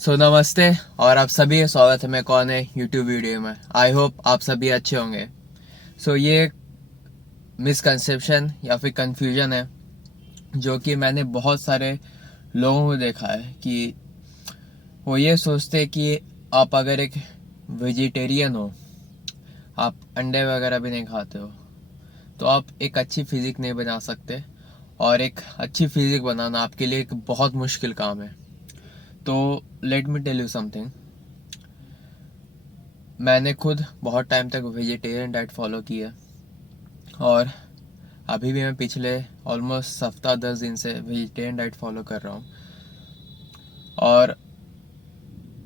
नमस्ते और आप सभी स्वागत है मैं कौन है यूट्यूब वीडियो में। आई होप आप सभी अच्छे होंगे। ये मिसकंसेप्शन या फिर कंफ्यूजन है जो कि मैंने बहुत सारे लोगों को देखा है कि वो ये सोचते हैं कि आप अगर एक वेजिटेरियन हो, आप अंडे वगैरह भी नहीं खाते हो, तो आप एक अच्छी फिजिक नहीं बना सकते। और एक अच्छी फिजिक बनाना आपके लिए एक बहुत मुश्किल काम है। तो let me tell you something. मैंने खुद बहुत टाइम तक वेजिटेरियन डाइट फॉलो की है और अभी भी मैं पिछले ऑलमोस्ट हफ्ता 10 दिन से वेजिटेरियन डाइट फॉलो कर रहा हूँ। और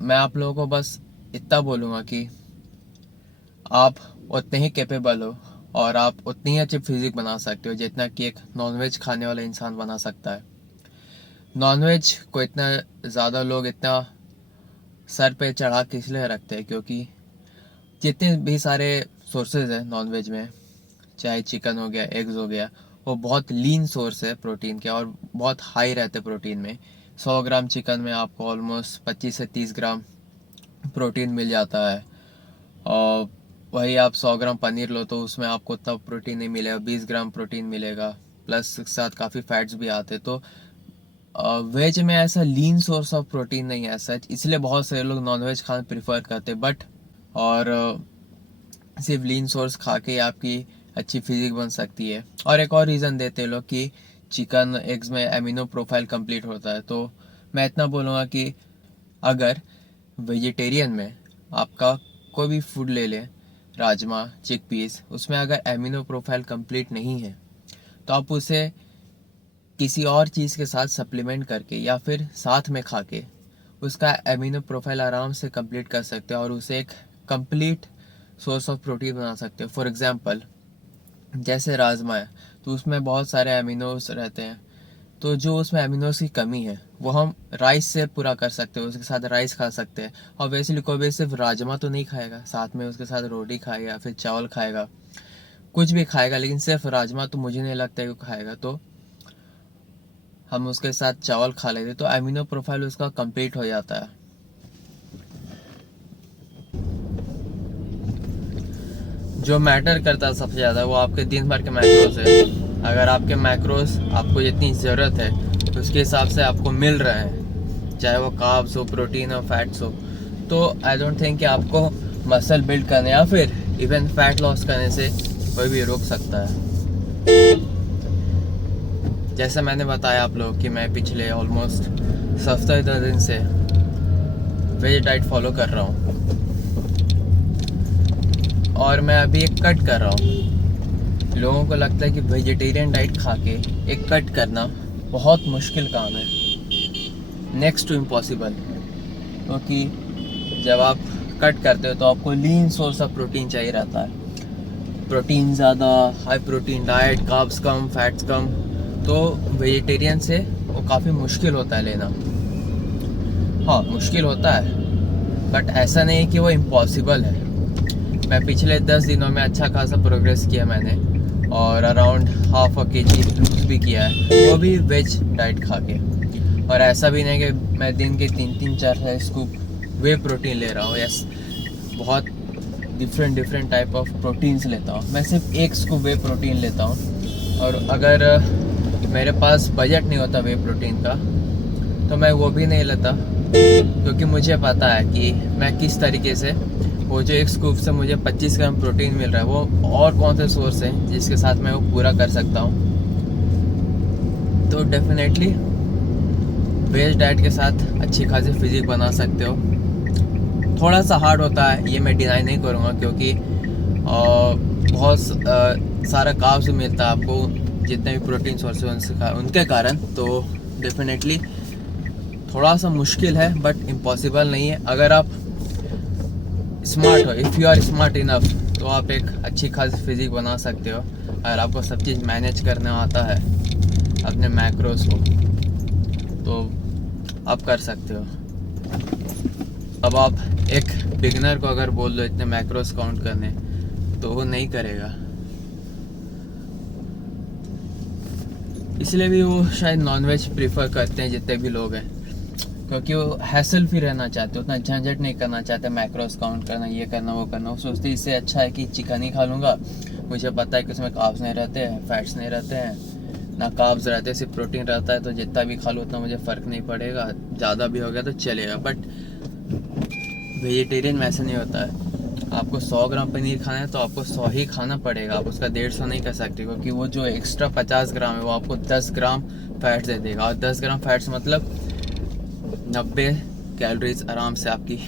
मैं आप लोगों को बस इतना बोलूँगा कि आप उतने ही कैपेबल हो और आप उतनी ही अच्छी फिजिक बना सकते हो जितना कि एक नॉनवेज खाने वाला इंसान बना सकता है। नॉनवेज को इतना ज़्यादा लोग इतना सर पे चढ़ा के इसलिए रखते हैं क्योंकि जितने भी सारे सोर्सेज हैं नॉनवेज में, चाहे चिकन हो गया, एग्स हो गया, वो बहुत लीन सोर्स है प्रोटीन के और बहुत हाई रहते प्रोटीन में। 100 ग्राम चिकन में आपको ऑलमोस्ट 25 से 30 ग्राम प्रोटीन मिल जाता है। और वही आप 100 ग्राम पनीर लो तो उसमें आपको उतना प्रोटीन नहीं मिलेगा, 20 ग्राम प्रोटीन मिलेगा, प्लस के साथ काफ़ी फैट्स भी आते। तो वेज में ऐसा लीन सोर्स ऑफ प्रोटीन नहीं है सच, इसलिए बहुत सारे लोग नॉनवेज खाना प्रीफर करते। बट और सिर्फ लीन सोर्स खा के आपकी अच्छी फिजिक बन सकती है। और एक और रीज़न देते हैं लोग कि चिकन एग्स में एमिनो प्रोफाइल कंप्लीट होता है। तो मैं इतना बोलूँगा कि अगर वेजिटेरियन में आपका कोई भी फूड ले लें, राजमा, चिकपीस, उसमें अगर एमिनो प्रोफाइल कंप्लीट नहीं है तो आप उसे किसी और चीज़ के साथ सप्लीमेंट करके या फिर साथ में खा के उसका एमिनो प्रोफाइल आराम से कंप्लीट कर सकते हैं और उसे एक कंप्लीट सोर्स ऑफ प्रोटीन बना सकते हो। फॉर एग्जांपल जैसे राजमा है तो उसमें बहुत सारे एमिनोस रहते हैं, तो जो उसमें एमिनोस की कमी है वो हम राइस से पूरा कर सकते हैं, उसके साथ राइस खा सकते हैं। और वैसे कोई भी सिर्फ राजमा तो नहीं खाएगा, साथ में उसके साथ रोटी खाएगा या फिर चावल खाएगा, कुछ भी खाएगा, लेकिन सिर्फ राजमा तो मुझे नहीं लगता है कि खाएगा। तो हम उसके साथ चावल खा लेते तो एमिनो प्रोफाइल उसका कंप्लीट हो जाता है। जो मैटर करता है सबसे ज़्यादा वो आपके दिन भर के मैक्रोस है। अगर आपके मैक्रोस आपको जितनी ज़रूरत है उसके हिसाब से आपको मिल रहे हैं, चाहे वो कार्ब्स हो, प्रोटीन हो, फैट्स हो, तो आई डोंट थिंक कि आपको मसल बिल्ड करने या फिर इवन फैट लॉस करने से कोई भी रोक सकता है। जैसे मैंने बताया आप लोग कि मैं पिछले ऑलमोस्ट 10 दिन से वेज डाइट फॉलो कर रहा हूँ और मैं अभी एक कट कर रहा हूँ। लोगों को लगता है कि वेजिटेरियन डाइट खा के एक कट करना बहुत मुश्किल काम है, नेक्स्ट टू इम्पॉसिबल। क्योंकि जब आप कट करते हो तो आपको लीन सोर्स ऑफ प्रोटीन चाहिए रहता है, प्रोटीन ज़्यादा, हाई प्रोटीन डाइट, कार्ब्स कम, फैट्स कम। तो वेजिटेरियन से वो काफ़ी मुश्किल होता है लेना। हाँ, मुश्किल होता है बट ऐसा नहीं है कि वो इम्पॉसिबल है। मैं पिछले 10 दिनों में अच्छा खासा प्रोग्रेस किया मैंने और अराउंड ½ kg लूज भी किया है, वो भी वेज डाइट खा के। और ऐसा भी नहीं कि मैं दिन के 3-4 स्कूप वे प्रोटीन ले रहा हूँ। यस, बहुत डिफरेंट टाइप ऑफ प्रोटीन्स लेता हूँ। मैं सिर्फ एक स्कूप वे प्रोटीन लेता हूँ और अगर मेरे पास बजट नहीं होता वे प्रोटीन का तो मैं वो भी नहीं लेता, क्योंकि मुझे पता है कि मैं किस तरीके से वो जो एक स्कूप से मुझे 25 ग्राम प्रोटीन मिल रहा है वो और कौन से सोर्स हैं जिसके साथ मैं वो पूरा कर सकता हूँ। तो डेफिनेटली वेज डाइट के साथ अच्छी खासी फिजिक बना सकते हो। थोड़ा सा हार्ड होता है, ये मैं डिनाई नहीं करूँगा, क्योंकि बहुत सारा कार्ब्स मिलता है आपको जितने भी प्रोटीन सोर्स उनके कारण। तो डेफिनेटली थोड़ा सा मुश्किल है बट इम्पॉसिबल नहीं है। अगर आप स्मार्ट हो, if you are smart enough, तो आप एक अच्छी खासी फिजिक बना सकते हो। अगर आपको सब चीज़ मैनेज करना आता है अपने मैक्रोस को तो आप कर सकते हो। अब आप एक बिगनर को अगर बोल दो इतने मैक्रोस काउंट करने तो वो नहीं करेगा, इसलिए भी वो शायद नॉनवेज प्रीफर करते हैं जितने भी लोग हैं। क्योंकि वो हैसल फ्री रहना चाहते, उतना झंझट नहीं करना चाहते, मैक्रोस काउंट करना, ये करना वो करना। वो सोचते इससे अच्छा है कि चिकन ही खा लूँगा, मुझे पता है कि उसमें कार्ब्स नहीं रहते हैं, फैट्स नहीं रहते हैं, ना कार्ब्स रहते हैं, सिर्फ प्रोटीन रहता है, तो जितना भी खा लो उतना मुझे फ़र्क नहीं पड़ेगा, ज़्यादा भी हो गया तो चलेगा। बट वेजिटेरियन में ऐसा नहीं होता है। आपको 100 ग्राम पनीर खाना है तो आपको 100 ही खाना पड़ेगा, आप उसका 150 नहीं कर सकते, क्योंकि वो जो एक्स्ट्रा 50 ग्राम है वो आपको 10 ग्राम फैट्स दे देगा। और 10 ग्राम फैट्स मतलब 90 कैलोरीज आराम से आपकी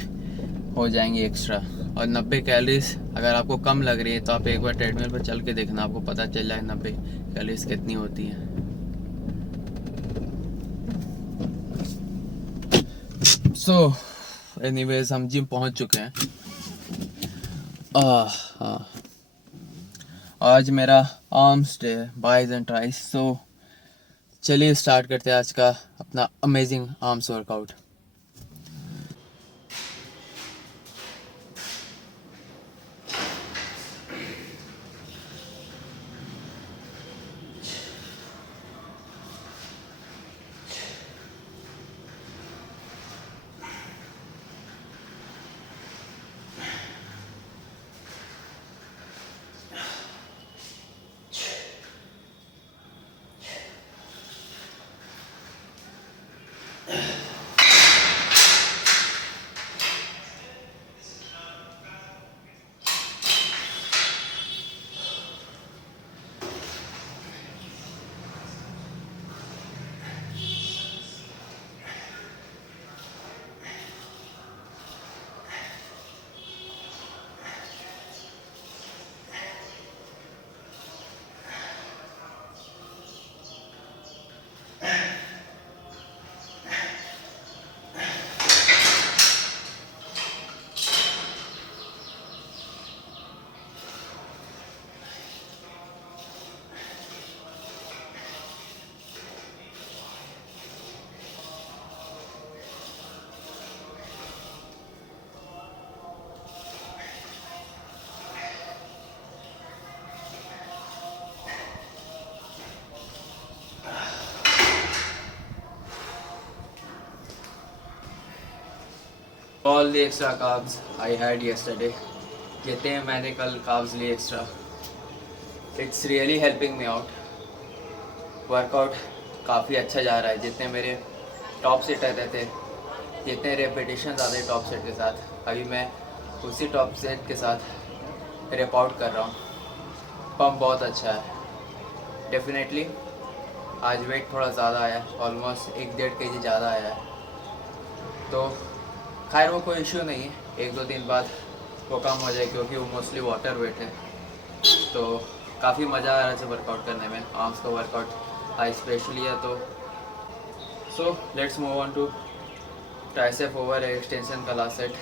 हो जाएंगी एक्स्ट्रा। और 90 कैलोरीज अगर आपको कम लग रही है तो आप एक बार ट्रेडमिल पर चल के देखना, आपको पता चल जाएगा 90 कैलोरीज कितनी होती हैं। सो एनीवेज हम जिम पहुंच चुके हैं। हाँ, आज मेरा आर्म्स डे है, बाइज एंड ट्राइस। सो चलिए स्टार्ट करते हैं आज का अपना amazing arms workout. All the extra carbs I had yesterday, जितने मैंने कल carbs लिए extra, it's really helping me out. Workout काफ़ी अच्छा जा रहा है। जितने मेरे टॉप सेट रहते थे, जितने रेपिटेशन आते टॉप सेट के साथ, अभी मैं उसी टॉप सेट के साथ रेप आउट कर रहा हूँ। पम्प बहुत अच्छा है डेफिनेटली। आज वेट थोड़ा ज़्यादा आया है, ऑलमोस्ट 1-1.5 kg ज़्यादा आया है, तो खैर वो कोई इशू नहीं है, 1-2 दिन बाद वो कम हो जाए, क्योंकि वो मोस्टली वाटर वेट है। तो काफ़ी मज़ा आ रहा है वर्कआउट करने में, आर्म्स का वर्कआउट आज स्पेशली है। तो so let's move on to tricep over extension का last set.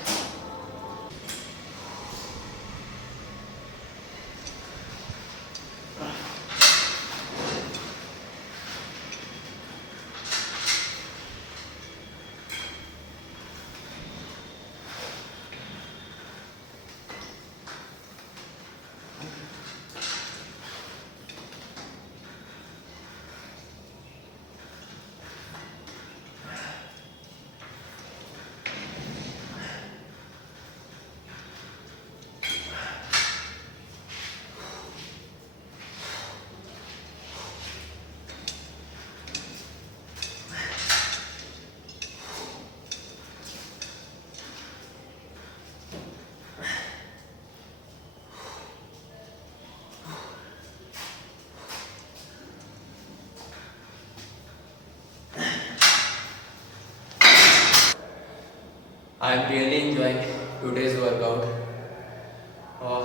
I am really enjoying today's workout. और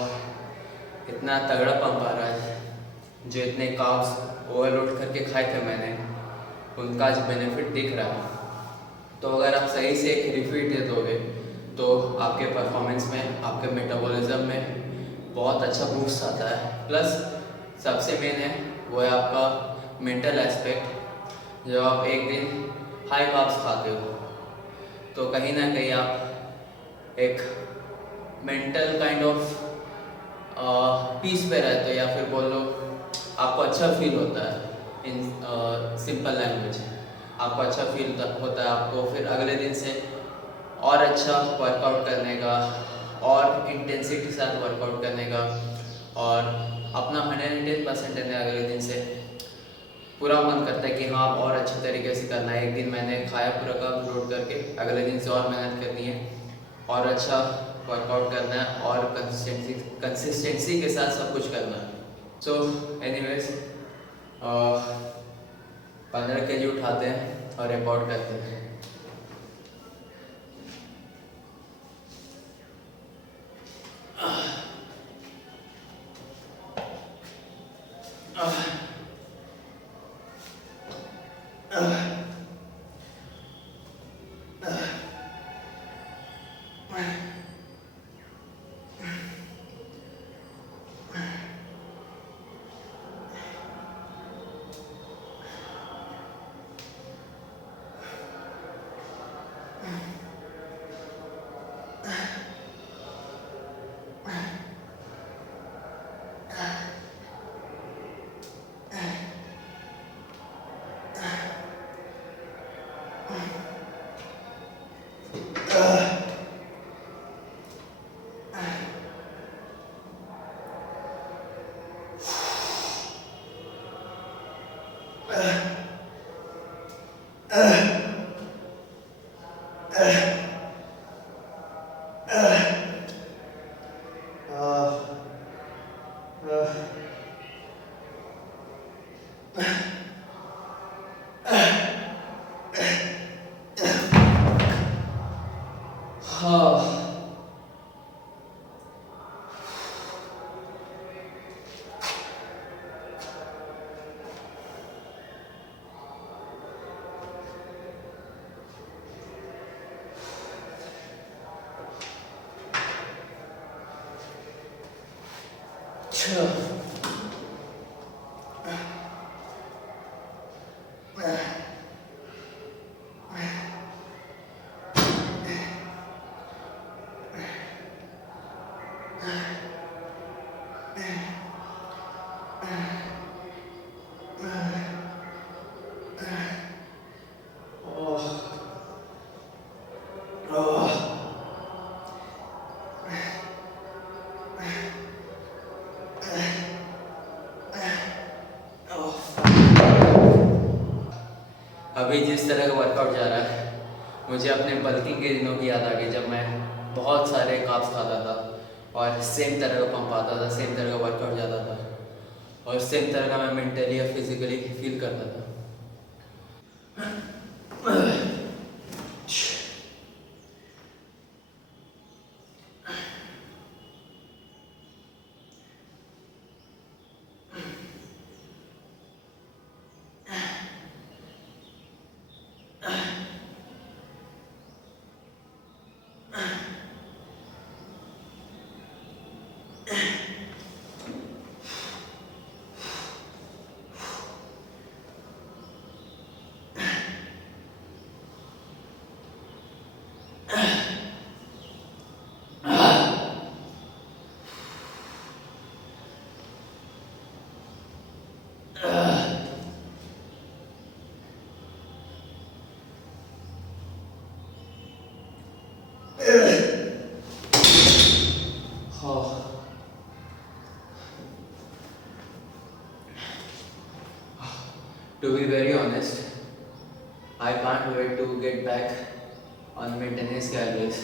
इतना तगड़ा पंप आ रहा है, जो इतने कार्ब्स ओवरलोड करके खाए थे मैंने, उनका आज बेनिफिट दिख रहा है। तो अगर आप सही से एक रिफीट दे दोगे तो आपके परफॉर्मेंस में, आपके मेटाबॉलिज्म में बहुत अच्छा बूस्ट आता है। प्लस सबसे मेन है वो है आपका मेंटल एस्पेक्ट। जब आप एक दिन हाई कार्ब्स खाते हो तो कहीं ना कहीं आप एक मेंटल काइंड ऑफ पीस पे रहते हो, या फिर बोलो आपको अच्छा फील होता है इन सिंपल लैंग्वेज। आपको अच्छा फील होता है, आपको फिर अगले दिन से और अच्छा वर्कआउट करने का और इंटेंसिटी के साथ वर्कआउट करने का और अपना 110% देने अगले दिन से पूरा मन करता है कि हाँ और अच्छे तरीके से करना है। एक दिन मैंने खाया पूरा का लोड करके अगले दिन से और मेहनत करनी है और अच्छा वर्कआउट करना है और कंसिस्टेंसी के साथ सब कुछ करना है। सो एनीवेज 15 kg उठाते हैं और रिकॉर्ड करते हैं। अभी जिस तरह का वर्कआउट जा रहा है मुझे अपने बल्किंग के दिनों की याद आ गई, जब मैं बहुत सारे कार्ब्स खाता था और सेम तरह का पंप आता था, सेम तरह का वर्कआउट जाता था और सेम तरह का मैं मेंटली और फिजिकली फील करता था। To be very honest, I can't wait to get back on maintenance calories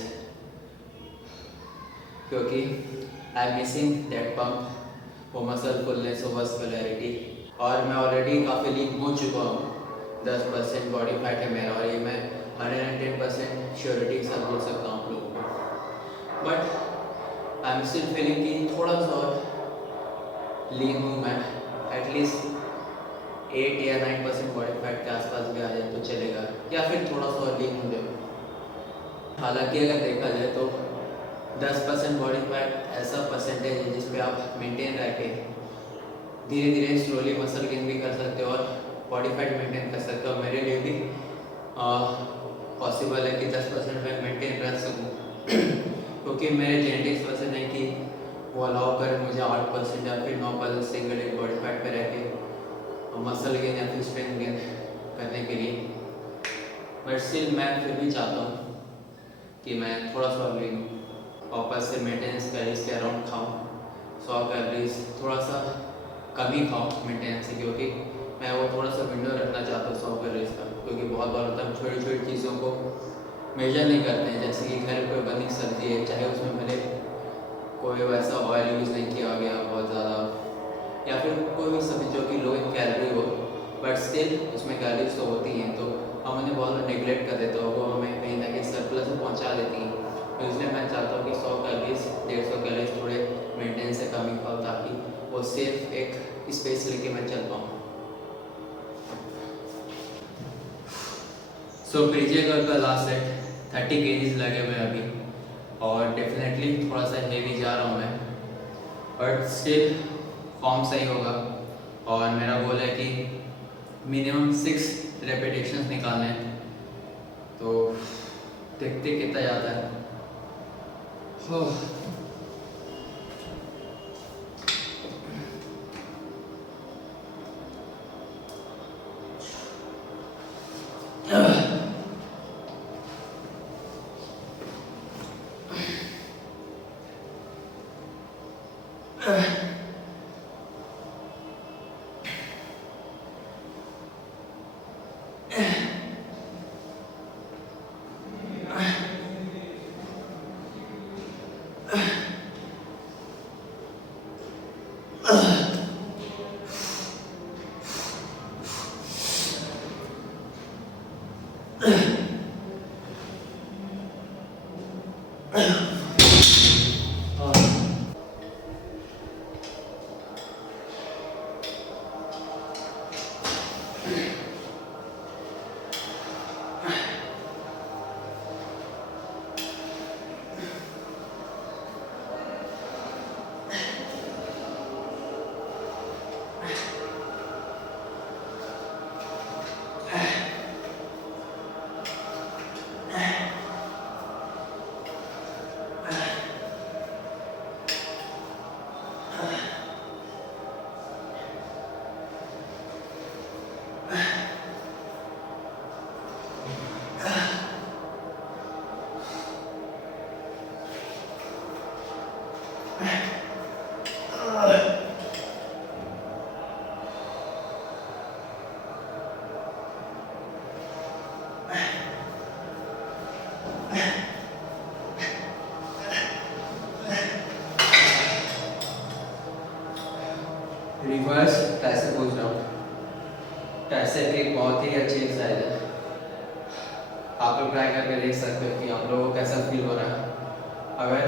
क्योंकि I am missing that pump, वो मसल फुलनेस, वो मस्कुलैरिटी। और मैं ऑलरेडी काफ़ी लीन हो चुका हूँ। 10% बॉडी फैट है मेरा और ये मैं 110% श्योरिटी के साथ बोल सकता हूँ आप लोगों को। But I am still feeling कि थोड़ा सा और लीन हूँ मैं, एटलीस्ट 8 या 9% बॉडी फैट के आसपास भी आ जाए तो चलेगा, या फिर थोड़ा सा और लीन हो जाए। हालांकि अगर देखा जाए तो 10% बॉडी फैट ऐसा परसेंटेज है जिस पे आप मेंटेन रह के धीरे धीरे स्लोली मसल गेन भी कर सकते हो और बॉडी फैट मेंटेन कर सकते हो। मेरे लिए भी पॉसिबल है कि 10% मैं मेंटेन रख सकूँ क्योंकि मेरे जेनेटिक्स पसंद है कि वो अलाउ करें मुझे 8% या फिर 9% सिंगल एक बॉडी फैट पे रह के मसल गेन या फिर स्ट्रेंथ गेन करने के लिए। बट स्टिल मैं फिर भी चाहता हूँ कि मैं थोड़ा सा ले लूँ, वापस से मेंटेनेंस कैलोरीज के अराउंड खाऊँ, 100 कैलोरीज थोड़ा सा कम ही खाऊँ मेंटेनेंस से, क्योंकि मैं वो थोड़ा सा विंडो रखना चाहता हूँ 100 कैलोरीज का। क्योंकि बहुत बार होता है छोटी छोटी चीज़ों को मेजर नहीं करते हैं, जैसे कि घर पे बनी सब्जी है, चाहे उसमें भले कोई वैसा ऑयल यूज़ नहीं किया गया बहुत ज़्यादा, या फिर कोई भी सब्जी जो कि लो इन कैलोरी हो, बट स्टिल उसमें कैलोरीज तो होती हैं, तो हम उन्हें बहुत नेगलेक्ट कर देते हो, वो हमें कहीं ना कहीं सरप्लस में पहुँचा देती हैं। तो इसलिए मैं चाहता हूँ कि 100 कैलोरीज 150 कैलोरीज थोड़े मेंटेनेंस से कम ही खाओ, ताकि वो सिर्फ एक स्पेस लेके मैं चल पाऊँ। सो प्रीजियर गर्ल का लास्ट सेट 30 केजीज लगे हुए अभी, और डेफिनेटली थोड़ा सा हेवी जा रहा हूँ मैं, बट स्टिल फॉर्म सही होगा। और मेरा गोल है कि मिनिमम 6 रेपिटेशंस निकालने हैं, तो देखते कितना जाता है। हो रिवर्स ट्राइसेप पूछ रहा हूँ। ट्राइसेप एक बहुत ही अच्छी एक्सरसाइज है, आप लोग ट्राई करके देख सकते हो कि आप लोगों को कैसा फील हो रहा है। अगर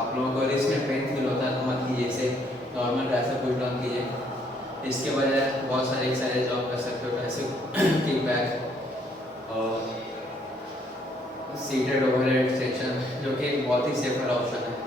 आप लोगों को रिस्ट में पेन फील होता है तो मत कीजिए, इसे नॉर्मल ट्राइसेप पुश डाउन कीजिए। इसके बजाय बहुत सारी एक्सरसाइज जो आप कर सकते हो, ट्राइसेप किक बैक और सीटेड ओवरहेड सेक्शन, जो कि एक बहुत ही सेफर ऑप्शन है।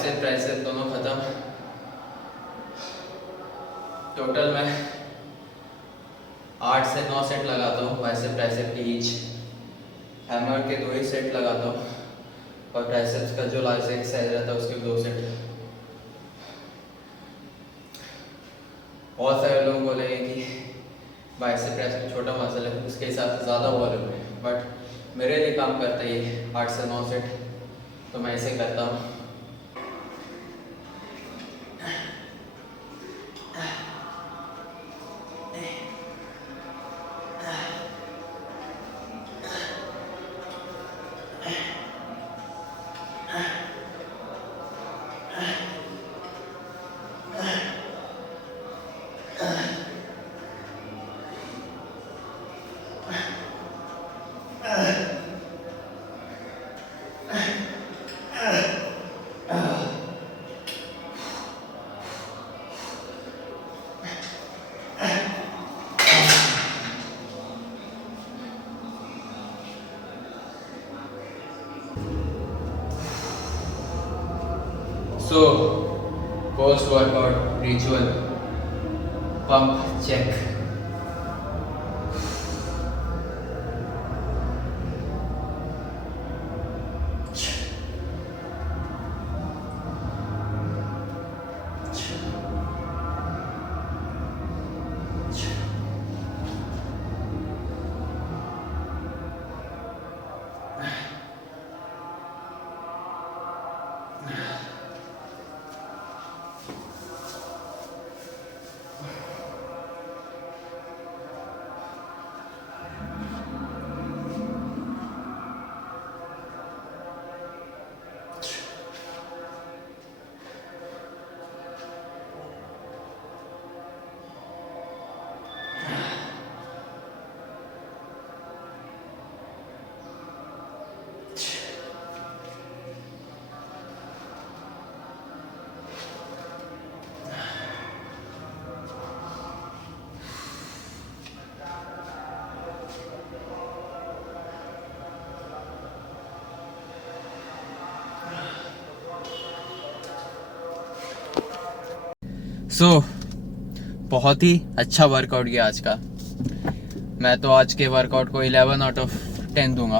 बाइसेप ट्राइसेप दोनों ख़त्म। टोटल मैं 8 से 9 सेट लगाता हूँ बाइसेप ट्राइसेप के ईच। हैमर के 2 ही सेट लगाता हूँ और ट्राइसेप्स का जो लास्ट एक्सरसाइज रहता है उसके 2 सेट। बहुत सारे लोग बोलेंगे कि बाइसेप ट्राइसेप छोटा मसल है, उसके हिसाब से ज़्यादा वॉल्यूम है, बट मेरे लिए काम करता है ये 8 से 9 सेट, तो मैं ऐसे करता हूँ। So, post-workout ritual, pump check. बहुत ही अच्छा वर्कआउट गया आज का। मैं तो आज के वर्कआउट को 11 आउट ऑफ 10 दूंगा।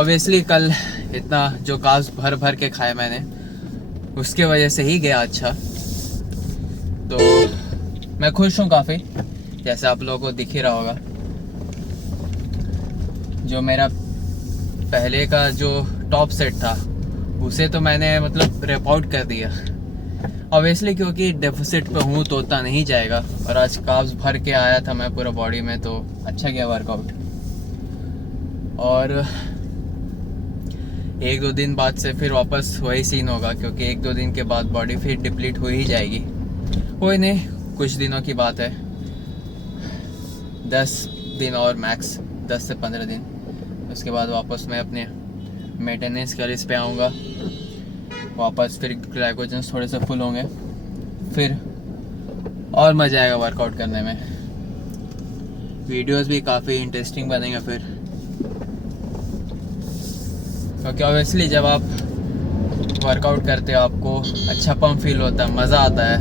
ऑब्वियसली कल इतना जो कार्ब्स भर भर के खाए मैंने, उसके वजह से ही गया अच्छा। तो मैं खुश हूँ काफ़ी, जैसे आप लोगों को दिख ही रहा होगा। जो मेरा पहले का जो टॉप सेट था उसे तो मैंने मतलब रैप आउट कर दिया, ऑब्वियसली क्योंकि डेफिसिट पे हूँ तो उतना नहीं जाएगा। और आज कार्ब्स भर के आया था मैं पूरा बॉडी में, तो अच्छा गया वर्कआउट। और 1-2 दिन बाद से फिर वापस वही सीन होगा, क्योंकि 1-2 दिन के बाद बॉडी फिर डिप्लीट हो ही जाएगी। कोई नहीं, कुछ दिनों की बात है, 10 दिन और मैक्स 10 से 15 दिन, उसके बाद वापस मैं अपने मेंटेनेंस कैलोरीज पे आऊँगा। वापस फिर ग्लाइकोजन थोड़े से फुल होंगे, फिर और मज़ा आएगा वर्कआउट करने में। वीडियोस भी काफ़ी इंटरेस्टिंग बनेंगे फिर, क्योंकि ऑब्वियसली जब आप वर्कआउट करते हो आपको अच्छा पंप फील होता है, मज़ा आता है,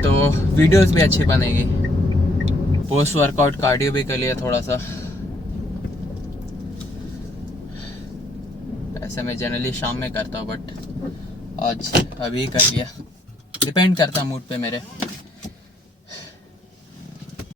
तो वीडियोस भी अच्छी बनेगी। पोस्ट वर्कआउट कार्डियो भी कर लिया थोड़ा सा। ऐसे मैं जनरली शाम में करता हूँ, बट आज अभी कर लिया, डिपेंड करता मूड पे मेरे।